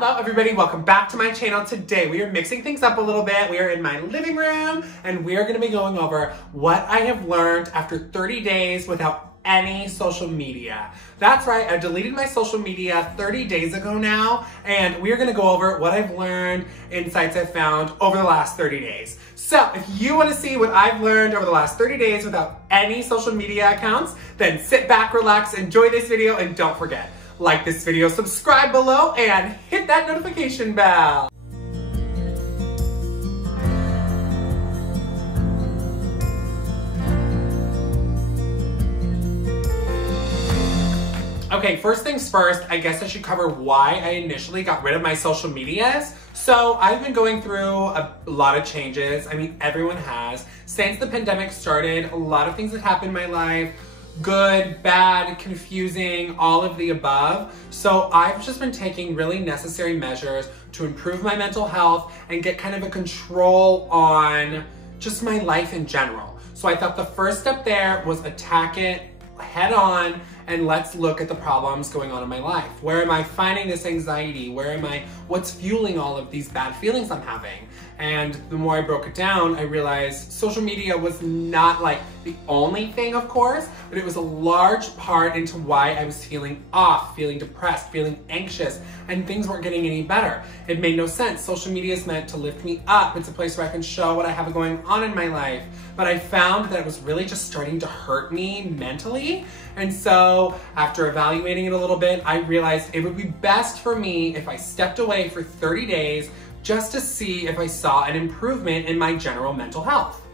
Hello everybody, welcome back to my channel. Today we are mixing things up a little bit. We are in my living room and we are going to be going over what I have learned after 30 days without any social media. That's right, I deleted my social media 30 days ago now, and we are going to go over what I've learned, insights I've found over the last 30 days. So if you want to see what I've learned over the last 30 days without any social media accounts, then sit back, relax, enjoy this video, and don't forget, like this video, subscribe below, and hit that notification bell. Okay, first things first, I guess I should cover why I initially got rid of my social medias. So I've been going through a lot of changes. I mean, everyone has. Since the pandemic started, a lot of things have happened in my life. Good, bad, confusing, all of the above. So I've just been taking really necessary measures to improve my mental health and get kind of a control on just my life in general. So I thought the first step there was attack it head on and let's look at the problems going on in my life. Where am I finding this anxiety? What's fueling all of these bad feelings I'm having? And the more I broke it down, I realized social media was not like the only thing, of course, but it was a large part into why I was feeling off, feeling depressed, feeling anxious, and things weren't getting any better. It made no sense. Social media is meant to lift me up. It's a place where I can show what I have going on in my life. But I found that it was really just starting to hurt me mentally. And so after evaluating it a little bit, I realized it would be best for me if I stepped away for 30 days just to see if I saw an improvement in my general mental health.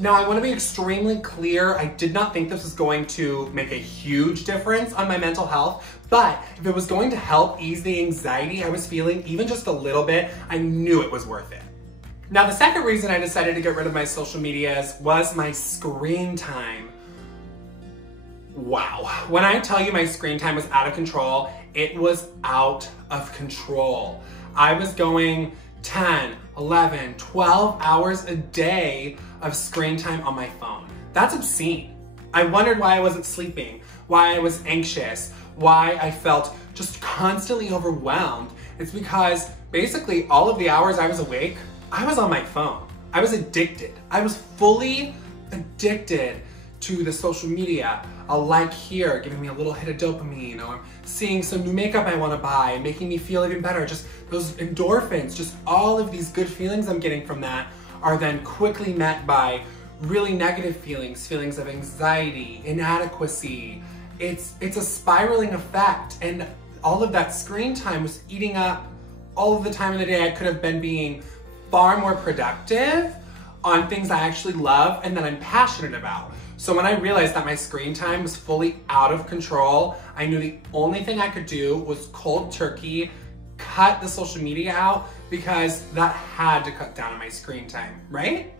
Now, I want to be extremely clear, I did not think this was going to make a huge difference on my mental health, but if it was going to help ease the anxiety I was feeling even just a little bit, I knew it was worth it. Now, the second reason I decided to get rid of my social medias was my screen time. Wow. When I tell you my screen time was out of control, it was out of control. I was going 10, 11, 12 hours a day of screen time on my phone. That's obscene. I wondered why I wasn't sleeping, why I was anxious, why I felt just constantly overwhelmed. It's because basically all of the hours I was awake, I was on my phone. I was addicted. I was fully addicted to the social media. A like here, giving me a little hit of dopamine, or seeing some new makeup I want to buy, and making me feel even better. Just those endorphins, just all of these good feelings I'm getting from that are then quickly met by really negative feelings, feelings of anxiety, inadequacy. It's a spiraling effect, and all of that screen time was eating up all of the time in the day I could have been being far more productive on things I actually love and that I'm passionate about. So when I realized that my screen time was fully out of control, I knew the only thing I could do was cold turkey, cut the social media out, because that had to cut down on my screen time, right?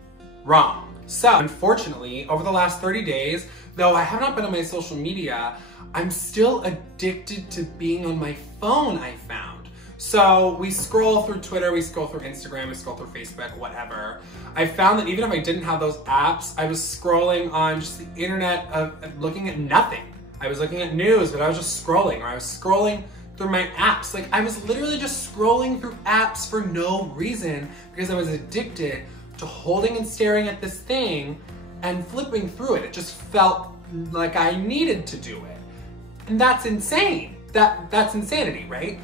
Wrong. So unfortunately, over the last 30 days, though I have not been on my social media, I'm still addicted to being on my phone, I found. So we scroll through Twitter, we scroll through Instagram, we scroll through Facebook, whatever. I found that even if I didn't have those apps, I was scrolling on just the internet, looking at nothing. I was looking at news, but I was just scrolling, or I was scrolling through my apps. Like, I was literally just scrolling through apps for no reason because I was addicted to holding and staring at this thing and flipping through it. It just felt like I needed to do it. And that's insane. That's insanity, right?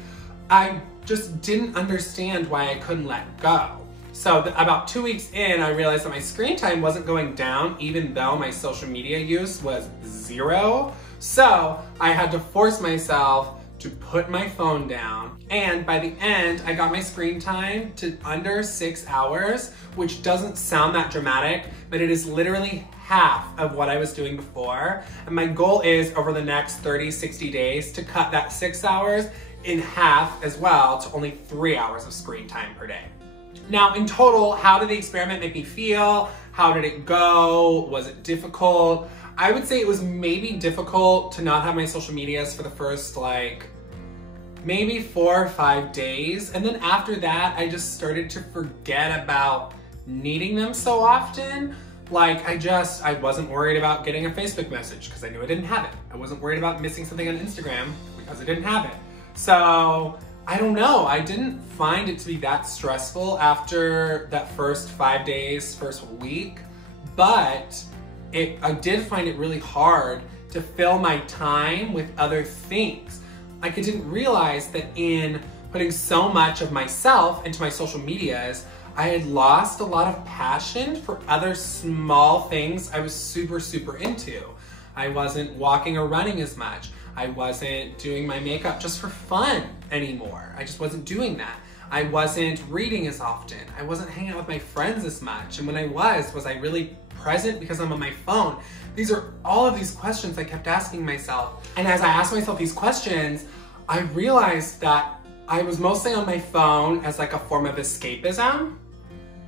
I just didn't understand why I couldn't let go. So about 2 weeks in, I realized that my screen time wasn't going down even though my social media use was 0. So I had to force myself to put my phone down. And by the end, I got my screen time to under 6 hours, which doesn't sound that dramatic, but it is literally half of what I was doing before. And my goal is over the next 30, 60 days to cut that 6 hours in half as well to only 3 hours of screen time per day. Now, in total, how did the experiment make me feel? How did it go? Was it difficult? I would say it was maybe difficult to not have my social medias for the first, maybe 4 or 5 days. And then after that, I just started to forget about needing them so often. I wasn't worried about getting a Facebook message because I knew I didn't have it. I wasn't worried about missing something on Instagram because I didn't have it. So I don't know, I didn't find it to be that stressful after that first 5 days, first week, but I did find it really hard to fill my time with other things. Like, I didn't realize that in putting so much of myself into my social medias, I had lost a lot of passion for other small things I was super, super into. I wasn't walking or running as much. I wasn't doing my makeup just for fun anymore. I just wasn't doing that. I wasn't reading as often. I wasn't hanging out with my friends as much. And when I was I really present because I'm on my phone? These are all of these questions I kept asking myself. And as I asked myself these questions, I realized that I was mostly on my phone as like a form of escapism.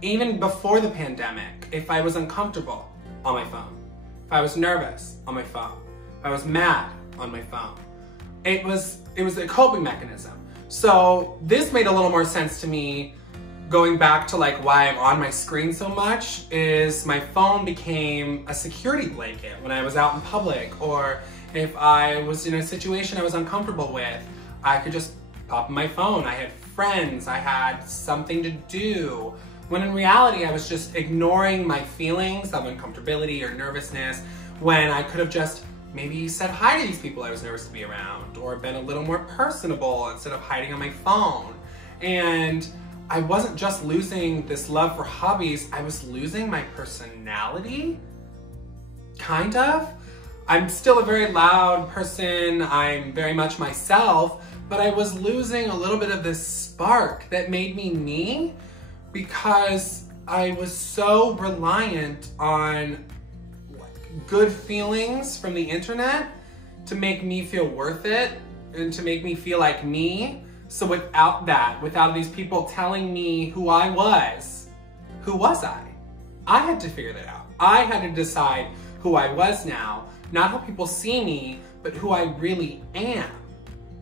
Even before the pandemic, if I was uncomfortable, on my phone. If I was nervous, on my phone. If I was mad, on my phone. It was a coping mechanism. So this made a little more sense to me, going back to like why I'm on my screen so much, is my phone became a security blanket when I was out in public, or if I was in a situation I was uncomfortable with, I could just pop my phone. I had friends, I had something to do. When in reality, I was just ignoring my feelings of uncomfortability or nervousness, when I could have just maybe said hi to these people I was nervous to be around, or been a little more personable instead of hiding on my phone. And I wasn't just losing this love for hobbies, I was losing my personality, kind of. I'm still a very loud person, I'm very much myself, but I was losing a little bit of this spark that made me me, because I was so reliant on good feelings from the internet to make me feel worth it and to make me feel like me. So without that, without these people telling me who I was, who was I? I had to figure that out. I had to decide who I was now, not how people see me, but who I really am.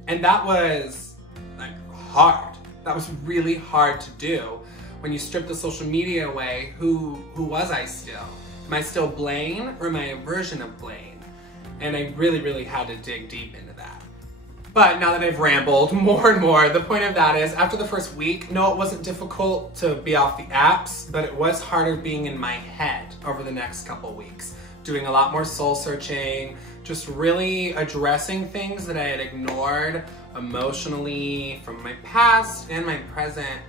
And that was like hard. That was really hard to do. When you strip the social media away, who was I still? Am I still Blane, or am I a version of Blane? And I really, really had to dig deep into that. But now that I've rambled more and more, the point of that is, after the first week, no, it wasn't difficult to be off the apps, but it was harder being in my head over the next couple weeks. Doing a lot more soul searching, just really addressing things that I had ignored emotionally from my past and my present.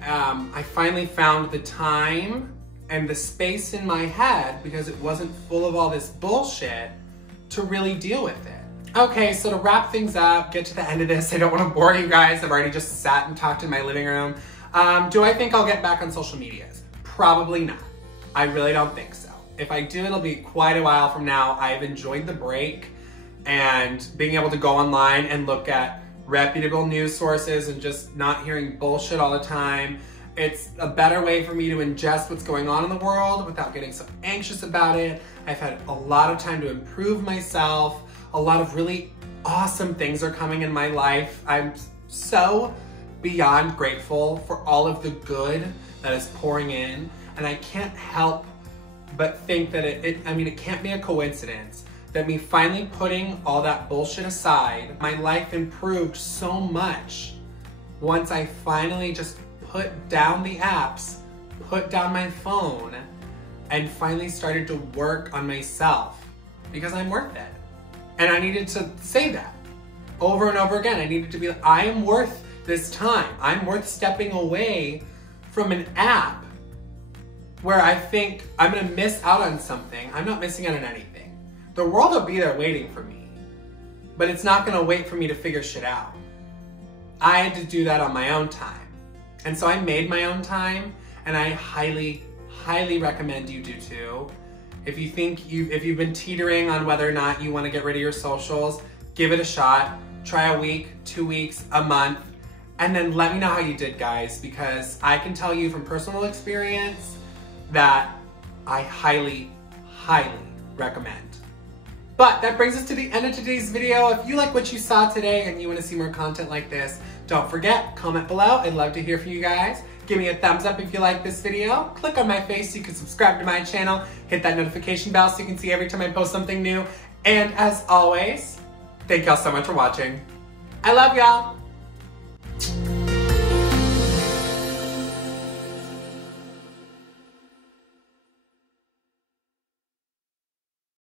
I finally found the time and the space in my head, because it wasn't full of all this bullshit, to really deal with it. Okay, so to wrap things up, get to the end of this, I don't want to bore you guys, I've already just sat and talked in my living room. Do I think I'll get back on social medias? Probably not. I really don't think so. If I do, it'll be quite a while from now. I've enjoyed the break and being able to go online and look at reputable news sources and just not hearing bullshit all the time. It's a better way for me to ingest what's going on in the world without getting so anxious about it. I've had a lot of time to improve myself. A lot of really awesome things are coming in my life. I'm so beyond grateful for all of the good that is pouring in, and I can't help but think that it can't be a coincidence that me finally putting all that bullshit aside, my life improved so much once I finally just put down the apps, put down my phone, and finally started to work on myself, because I'm worth it. And I needed to say that over and over again. I needed to be like, I am worth this time. I'm worth stepping away from an app where I think I'm gonna miss out on something. I'm not missing out on anything. The world will be there waiting for me, but it's not gonna wait for me to figure shit out. I had to do that on my own time. And so I made my own time, and I highly, highly recommend you do too. If you think if you've been teetering on whether or not you wanna get rid of your socials, give it a shot. Try a week, 2 weeks, a month, and then let me know how you did, guys, because I can tell you from personal experience that I highly, highly recommend. But that brings us to the end of today's video. If you like what you saw today and you want to see more content like this, don't forget, comment below. I'd love to hear from you guys. Give me a thumbs up if you like this video. Click on my face so you can subscribe to my channel. Hit that notification bell so you can see every time I post something new. And as always, thank y'all so much for watching. I love y'all.